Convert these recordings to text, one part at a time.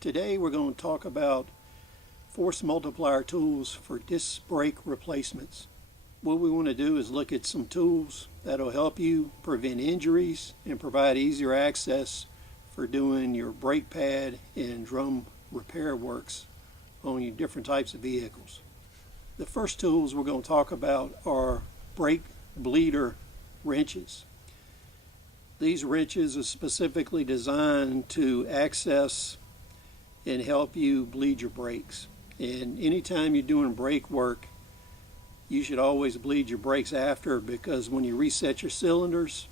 Today we're going to talk about force multiplier tools for disc brake replacements. What we want to do is look at some tools that'll help you prevent injuries and provide easier access for doing your brake pad and drum repair works on your different types of vehicles. The first tools we're going to talk about are brake bleeder wrenches. These wrenches are specifically designed to access and help you bleed your brakes. And anytime you're doing brake work, you should always bleed your brakes after, because when you reset your cylinders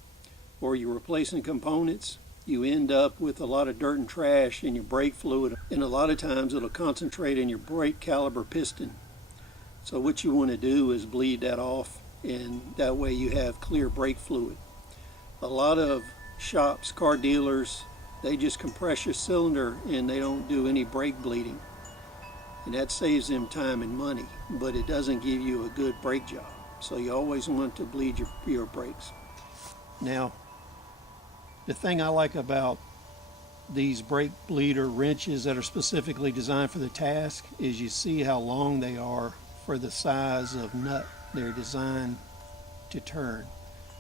or you're replacing components, you end up with a lot of dirt and trash in your brake fluid, and a lot of times it'll concentrate in your brake caliper piston. So what you want to do is bleed that off, and that way you have clear brake fluid. A lot of shops, car dealers, they just compress your cylinder and they don't do any brake bleeding. And that saves them time and money, but it doesn't give you a good brake job. So you always want to bleed your brakes. Now, the thing I like about these brake bleeder wrenches that are specifically designed for the task is you see how long they are for the size of nut they're designed to turn.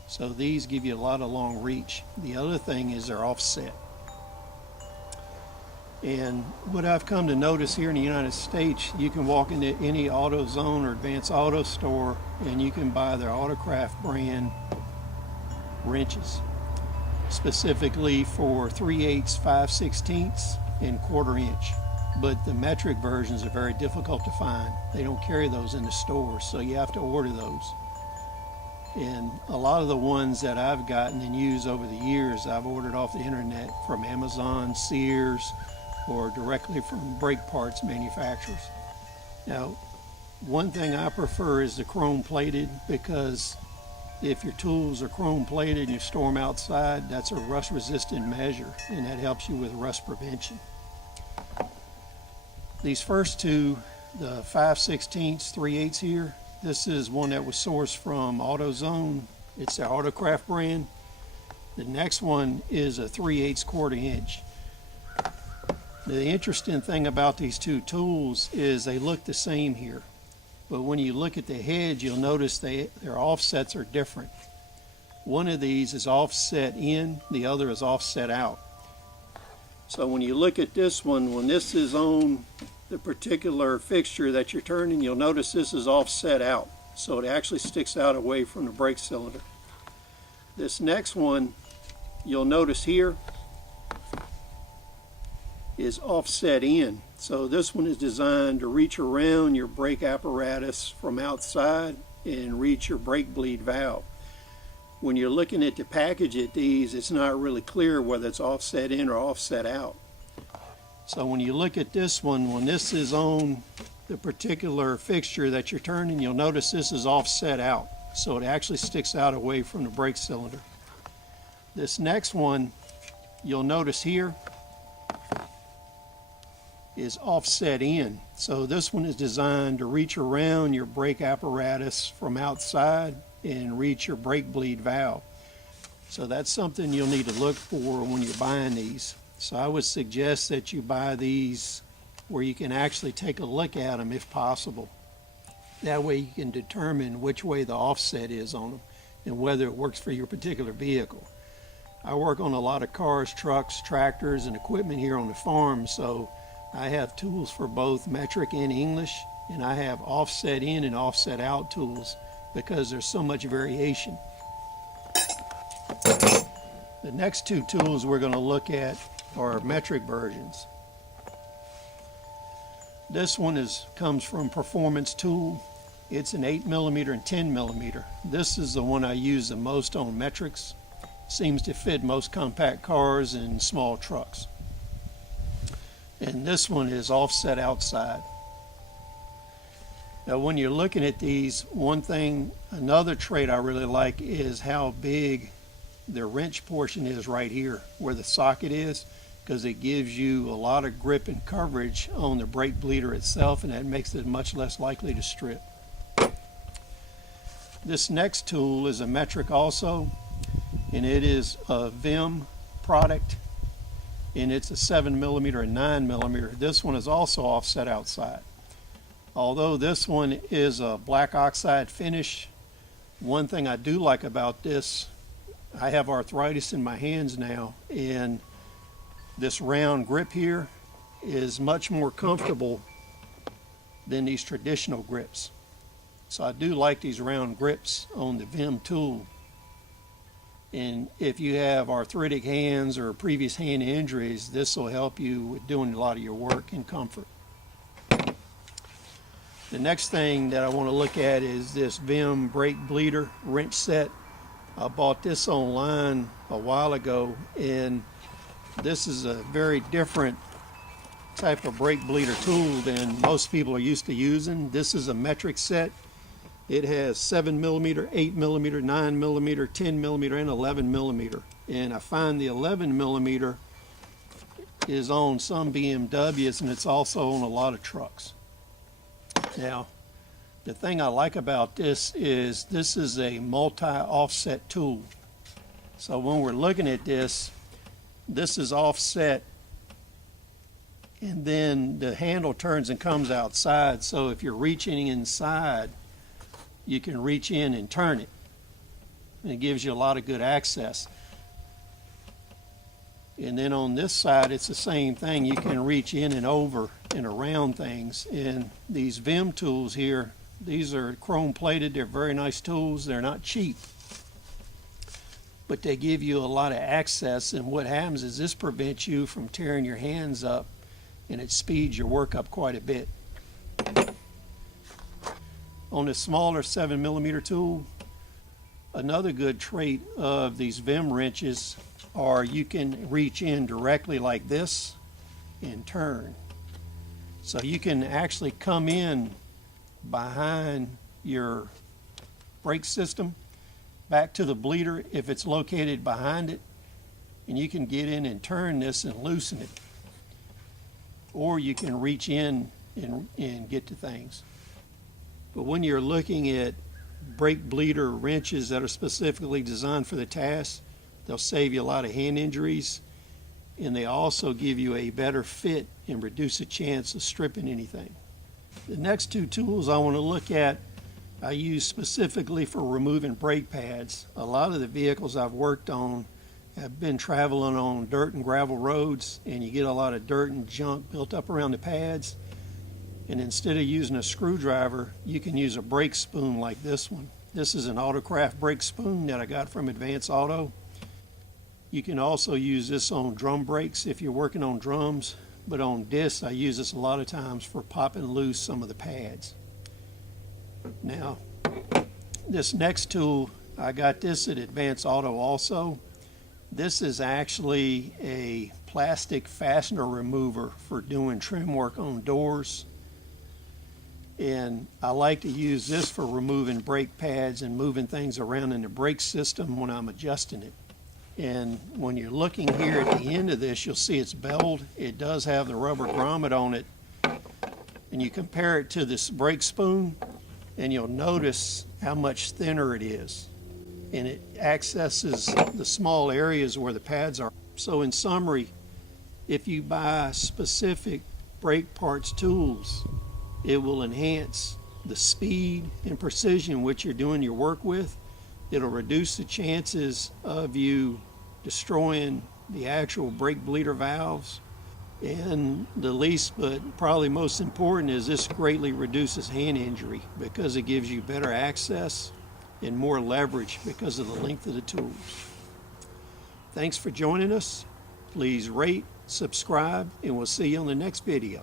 So these give you a lot of long reach. The other thing is they're offset. And what I've come to notice here in the United States, you can walk into any AutoZone or Advanced Auto store and you can buy their Autocraft brand wrenches, specifically for 3/8, 5/16, and 1/4 inch. But the metric versions are very difficult to find. They don't carry those in the stores, so you have to order those. And a lot of the ones that I've gotten and used over the years, I've ordered off the internet from Amazon, Sears, or directly from brake parts manufacturers. Now, one thing I prefer is the chrome plated, because if your tools are chrome plated and you store them outside, that's a rust resistant measure, and that helps you with rust prevention. These first two, the 5/16, 3/8 here, this is one that was sourced from AutoZone. It's the Autocraft brand. The next one is a 3/8, 1/4 inch. The interesting thing about these two tools is they look the same here, but when you look at the head, you'll notice their offsets are different. One of these is offset in, the other is offset out. So when you look at this one, when this is on the particular fixture that you're turning, you'll notice this is offset out, so it actually sticks out away from the brake cylinder. This next one, you'll notice here, is offset in. So this one is designed to reach around your brake apparatus from outside and reach your brake bleed valve. When you're looking at the package at these, it's not really clear whether it's offset in or offset out. So when you look at this one, when this is on the particular fixture that you're turning, you'll notice this is offset out, so it actually sticks out away from the brake cylinder. This next one, you'll notice here, is offset in. So this one is designed to reach around your brake apparatus from outside and reach your brake bleed valve. So that's something you'll need to look for when you're buying these. So I would suggest that you buy these where you can actually take a look at them if possible. That way you can determine which way the offset is on them and whether it works for your particular vehicle. I work on a lot of cars, trucks, tractors, and equipment here on the farm, so I have tools for both metric and English, and I have offset in and offset out tools because there's so much variation. The next two tools we're going to look at are metric versions. This one comes from Performance Tool. It's an 8mm and 10mm. This is the one I use the most on metrics. Seems to fit most compact cars and small trucks. And this one is offset outside. Now when you're looking at these, another trait I really like is how big the wrench portion is right here where the socket is, because it gives you a lot of grip and coverage on the brake bleeder itself, and that makes it much less likely to strip. This next tool is a metric also, and it is a Vim product. and it's a 7mm and 9mm. This one is also offset outside. Although this one is a black oxide finish, one thing I do like about this, I have arthritis in my hands now, and this round grip here is much more comfortable than these traditional grips. So I do like these round grips on the Vim tool. And if you have arthritic hands or previous hand injuries, this will help you with doing a lot of your work in comfort. The next thing that I want to look at is this Vim brake bleeder wrench set. I bought this online a while ago, and this is a very different type of brake bleeder tool than most people are used to using. This is a metric set. It has 7mm, 8mm, 9mm, 10mm, and 11mm. And I find the 11mm is on some BMWs, and it's also on a lot of trucks. Now, the thing I like about this is a multi-offset tool. So when we're looking at this is offset, and then the handle turns and comes outside. So if you're reaching inside, you can reach in and turn it, and it gives you a lot of good access. And then on this side, it's the same thing. You can reach in and over and around things. And these Vim tools here, these are chrome plated. They're very nice tools. They're not cheap, but they give you a lot of access. And what happens is this prevents you from tearing your hands up, and it speeds your work up quite a bit. On a smaller 7mm tool, another good trait of these Vim wrenches are you can reach in directly like this and turn. So you can actually come in behind your brake system back to the bleeder if it's located behind it, and you can get in and turn this and loosen it. Or you can reach in and get to things. But when you're looking at brake bleeder wrenches that are specifically designed for the task, they'll save you a lot of hand injuries, and they also give you a better fit and reduce the chance of stripping anything. The next two tools I want to look at, I use specifically for removing brake pads. A lot of the vehicles I've worked on have been traveling on dirt and gravel roads, and you get a lot of dirt and junk built up around the pads. And instead of using a screwdriver, you can use a brake spoon like this one. This is an Autocraft brake spoon that I got from Advance Auto. You can also use this on drum brakes if you're working on drums, but on discs I use this a lot of times for popping loose some of the pads. Now, this next tool, I got this at Advance Auto also. This is actually a plastic fastener remover for doing trim work on doors. And I like to use this for removing brake pads and moving things around in the brake system when I'm adjusting it. And when you're looking here at the end of this, you'll see it's beveled. It does have the rubber grommet on it. And you compare it to this brake spoon, and you'll notice how much thinner it is. And it accesses the small areas where the pads are. So in summary, if you buy specific brake parts tools, it will enhance the speed and precision which you're doing your work with. It'll reduce the chances of you destroying the actual brake bleeder valves. And the least but probably most important is this greatly reduces hand injury because it gives you better access and more leverage because of the length of the tools. Thanks for joining us. Please rate, subscribe, and we'll see you on the next video.